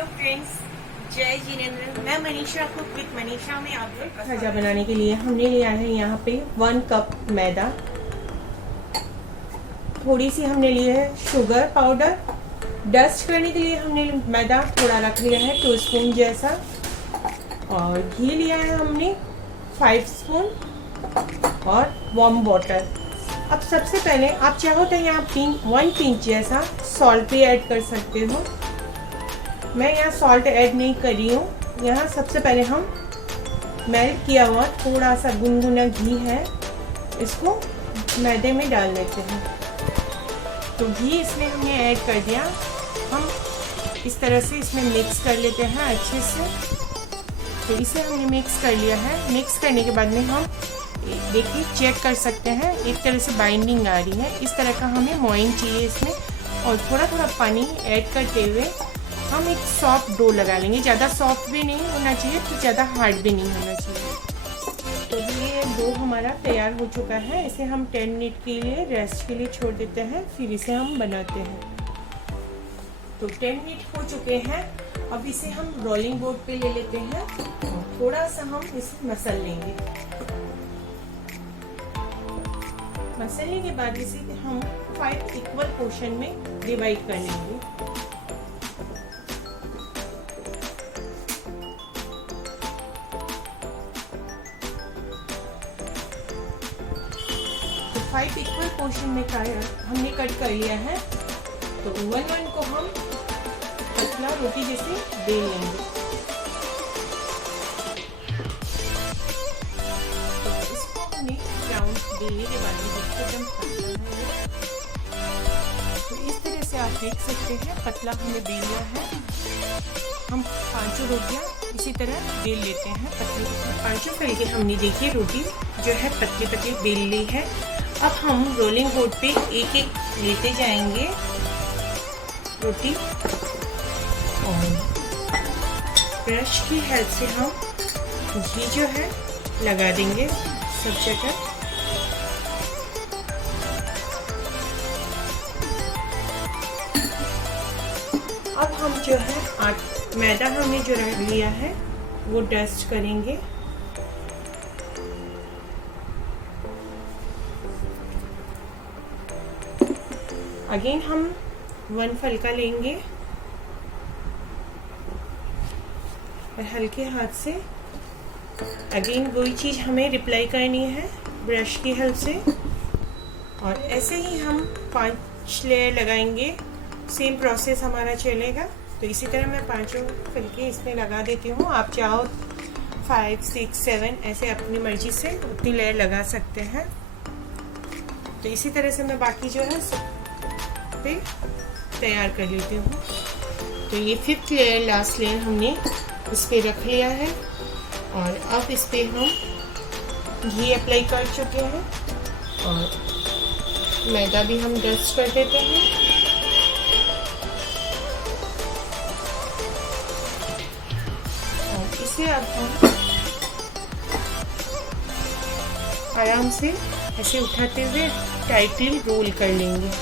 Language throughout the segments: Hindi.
हेलो फ्रेंड्स, जय जिनेंद्र। मैं मनीषा कुक विद मनीषा में आपका खाजा बनाने के लिए हमने लिया है यहाँ पे 1 कप मैदा, थोड़ी सी हमने ली है शुगर पाउडर, डस्ट करने के लिए हमने मैदा थोड़ा रख लिया है 2 स्पून जैसा, और घी लिया है हमने 5 स्पून और वार्म वाटर। अब सबसे पहले आप चाहो तो यहाँ 1 पिंच जैसा सॉल्ट भी ऐड कर सकते हो। मैं यहाँ सॉल्ट ऐड नहीं कर रही हूँ। यहाँ सबसे पहले हम मेल्ट किया हुआ थोड़ा सा गुनगुना घी है, इसको मैदे में डाल लेते हैं। तो घी इसमें हमने ऐड कर दिया। हम इस तरह से इसमें मिक्स कर लेते हैं अच्छे से। तो इसे हमने मिक्स कर लिया है। मिक्स करने के बाद में हम देखिए चेक कर सकते हैं, एक तरह से बाइंडिंग आ रही है। इस तरह का हमें मोइन चाहिए इसमें, और थोड़ा थोड़ा पानी ऐड करते हुए हम एक सॉफ्ट डो लगा लेंगे। ज़्यादा सॉफ्ट भी नहीं होना चाहिए तो ज़्यादा हार्ड भी नहीं होना चाहिए। तो ये डो हमारा तैयार हो चुका है। इसे हम 10 मिनट के लिए रेस्ट के लिए छोड़ देते हैं, फिर इसे हम बनाते हैं। तो 10 मिनट हो चुके हैं। अब इसे हम रोलिंग बोर्ड पे ले लेते हैं और थोड़ा सा हम इसे मसल लेंगे। मसलने के बाद इसे हम 5 इक्वल पोर्शन में डिवाइड कर लेंगे। तो 5 इक्वल पोर्शन में हमने कट कर लिया है। तो 1-1 को हम पतला रोटी जैसे बेल लेंगे। तो इसको हमने राउंड बेलने के बाद एकदम पतला है। तो इस तरह से आप देख सकते हैं पतला हमें बेलना है। हम 5 रोटियां इसी तरह बेल लेते हैं पतली पतली। 5 फैल के हमने देखिए रोटी जो है पतली पतली बेल ली है। अब हम रोलिंग बोर्ड पे एक एक लेते जाएंगे रोटी, और ब्रश की हेल्प से हम घी जो है लगा देंगे सब जगह। अब हम जो है मैदा हमने जो रख लिया है वो डस्ट करेंगे। अगेन हम 1 फलका लेंगे और हल्के हाथ से अगेन वही चीज़ हमें रिप्लाई करनी है ब्रश की हेल्प से, और ऐसे ही हम 5 लेयर लगाएंगे। सेम प्रोसेस हमारा चलेगा। तो इसी तरह मैं 5 फलके इसमें लगा देती हूँ। आप चाहो 5, 6, 7 ऐसे अपनी मर्जी से उतनी लेयर लगा सकते हैं। तो इसी तरह से मैं बाकी जो है पे तैयार कर लेती हूँ। तो ये 5th लेयर लास्ट लेयर हमने इस पे रख लिया है, और अब इस पे हम घी अप्लाई कर चुके हैं और मैदा भी हम डस्ट कर देते हैं। और इसे अब हम आराम से ऐसे उठाते हुए टाइटली रोल कर लेंगे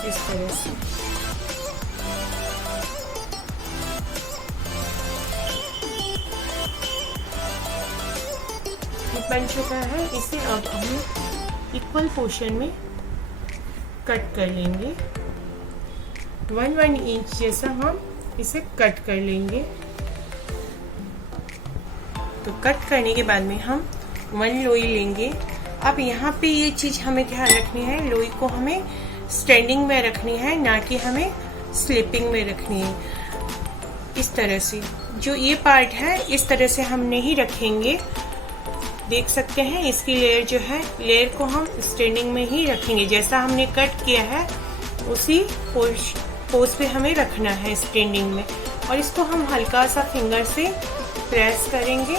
इस तरह से। बन चुका है। इसे अब हम इक्वल पोर्शन में कट कर लेंगे। 1-1 इंच जैसा हम इसे कट कर लेंगे। तो कट करने के बाद में हम 1 लोई लेंगे। अब यहाँ पे ये चीज़ हमें ध्यान रखनी है, लोई को हमें स्टैंडिंग में रखनी है, ना कि हमें स्लिपिंग में रखनी है। इस तरह से जो ये पार्ट है इस तरह से हम नहीं रखेंगे। देख सकते हैं इसकी लेयर जो है, लेयर को हम स्टैंडिंग में ही रखेंगे। जैसा हमने कट किया है उसी पोज पे हमें रखना है स्टैंडिंग में। और इसको हम हल्का सा फिंगर से प्रेस करेंगे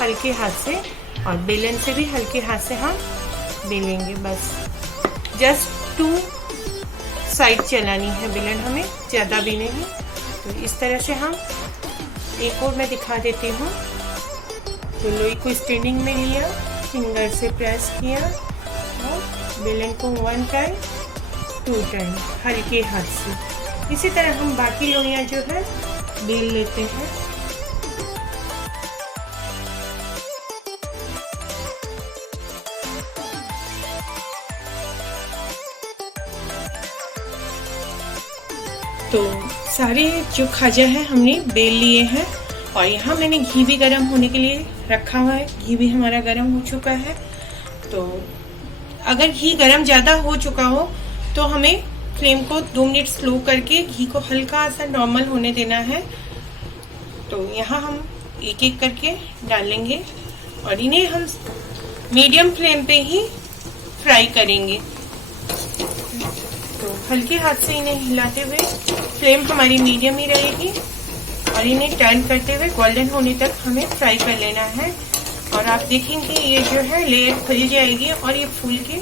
हल्के हाथ से, और बेलन से भी हल्के हाथ से हम बेलेंगे। बस जस्ट 2 साइड चलानी है बेलन हमें, ज़्यादा भी नहीं। तो इस तरह से हम एक और मैं दिखा देती हूँ। तो लोई को स्टैंडिंग में लिया, फिंगर से प्रेस किया और बेलन को 1 टाइम 2 टाइम हल्के हाथ से। इसी तरह हम बाकी लोइयाँ जो है बेल लेते हैं। तो सारे जो खाजा है हमने बेल लिए हैं और यहाँ मैंने घी भी गरम होने के लिए रखा हुआ है। घी भी हमारा गरम हो चुका है। तो अगर घी गरम ज़्यादा हो चुका हो तो हमें फ्लेम को 2 मिनट स्लो करके घी को हल्का सा नॉर्मल होने देना है। तो यहाँ हम एक एक करके डालेंगे और इन्हें हम मीडियम फ्लेम पे ही फ्राई करेंगे। तो हल्के हाथ से इन्हें हिलाते हुए, फ्लेम हमारी मीडियम ही रहेगी और इन्हें टर्न करते हुए गोल्डन होने तक हमें फ्राई कर लेना है। और आप देखेंगे ये जो है लेयर खुल जाएगी और ये फूल के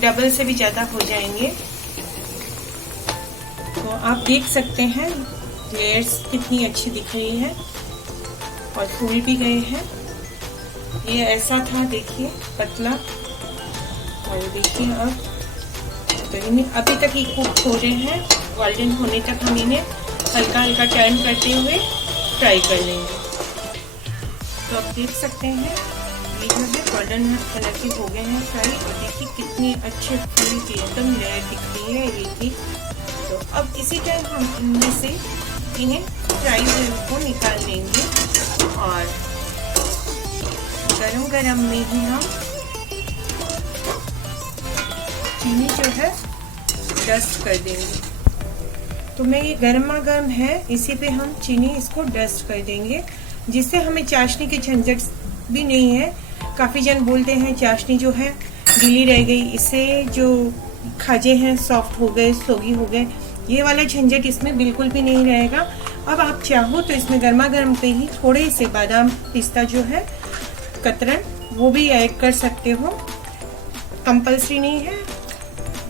डबल से भी ज़्यादा हो जाएंगे। तो आप देख सकते हैं लेयर्स कितनी अच्छी दिख रही है और फूल भी गए हैं। ये ऐसा था, देखिए पतला, और देखिए अब तो इन्हें अभी तक ये कुक हो रहे हैं। गोल्डन होने तक हम इन्हें हल्का हल्का टर्न करते हुए फ्राई कर लेंगे। तो आप देख सकते हैं ये जो है गोल्डन कलर के हो गए हैं फ्राई। और देखिए कितनी अच्छे फूल की एकदम लेयर दिख रही है ये की। तो अब इसी टाइम हम इनमें से इन्हें फ्राई हुए को निकाल लेंगे और गरम गरम में ही हम चीनी जो है डस्ट कर देंगे। तो मैं ये गर्मा गर्म है, इसी पे हम चीनी इसको डस्ट कर देंगे, जिससे हमें चाशनी की झंझट भी नहीं है। काफ़ी जन बोलते हैं चाशनी जो है गीली रह गई, इससे जो खाजे हैं सॉफ्ट हो गए, सोगी हो गए। ये वाला झंझट इसमें बिल्कुल भी नहीं रहेगा। अब आप चाहो तो इसमें गर्मा गर्म पे ही थोड़े से बादाम पिस्ता जो है कतरन, वो भी ऐड कर सकते हो, कंपल्सरी नहीं है।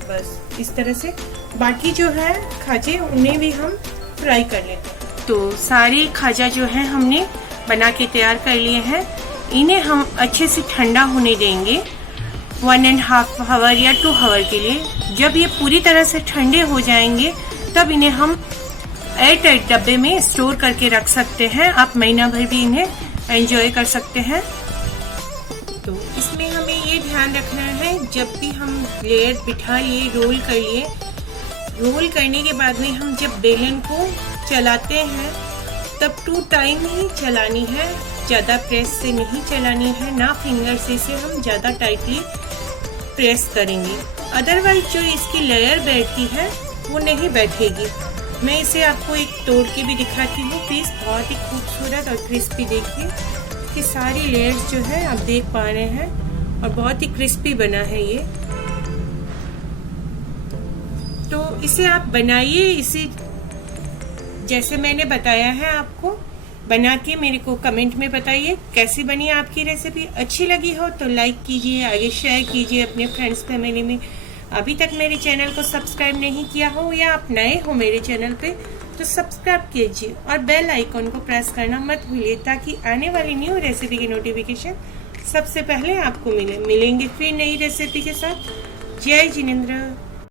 बस इस तरह से बाकी जो है खाजे उन्हें भी हम फ्राई कर लेते हैं। तो सारी खाजा जो है हमने बना के तैयार कर लिए हैं। इन्हें हम अच्छे से ठंडा होने देंगे 1.5 आवर या 2 आवर के लिए। जब ये पूरी तरह से ठंडे हो जाएंगे तब इन्हें हम एयर टाइट डब्बे में स्टोर करके रख सकते हैं। आप महीना भर भी इन्हें एंजॉय कर सकते हैं। तो इसमें हमें ये ध्यान रखना है, जब भी हम लेयर बिठा लिए, रोल कर लिए, रोल करने के बाद में हम जब बेलन को चलाते हैं तब 2 टाइम ही चलानी है, ज़्यादा प्रेस से नहीं चलानी है, ना फिंगर से इसे हम ज़्यादा टाइटली प्रेस करेंगे। अदरवाइज जो इसकी लेयर बैठती है वो नहीं बैठेगी। मैं इसे आपको एक तोड़ के भी दिखाती हूँ प्लीज़। बहुत ही खूबसूरत और क्रिस्पी, देखिए कि सारी लेयर्स जो है आप देख पा रहे हैं और बहुत ही क्रिस्पी बना है ये। तो इसे आप बनाइए, इसे जैसे मैंने बताया है आपको बना के मेरे को कमेंट में बताइए कैसी बनी आपकी रेसिपी। अच्छी लगी हो तो लाइक कीजिए, आगे शेयर कीजिए अपने फ्रेंड्स फैमिली में। अभी तक मेरे चैनल को सब्सक्राइब नहीं किया हो या आप नए हो मेरे चैनल पे तो सब्सक्राइब कीजिए और बेल आइकॉन को प्रेस करना मत भूलिए, ताकि आने वाली न्यू रेसिपी की नोटिफिकेशन सबसे पहले आपको मिलेंगे फिर नई रेसिपी के साथ। जय जिनेंद्र।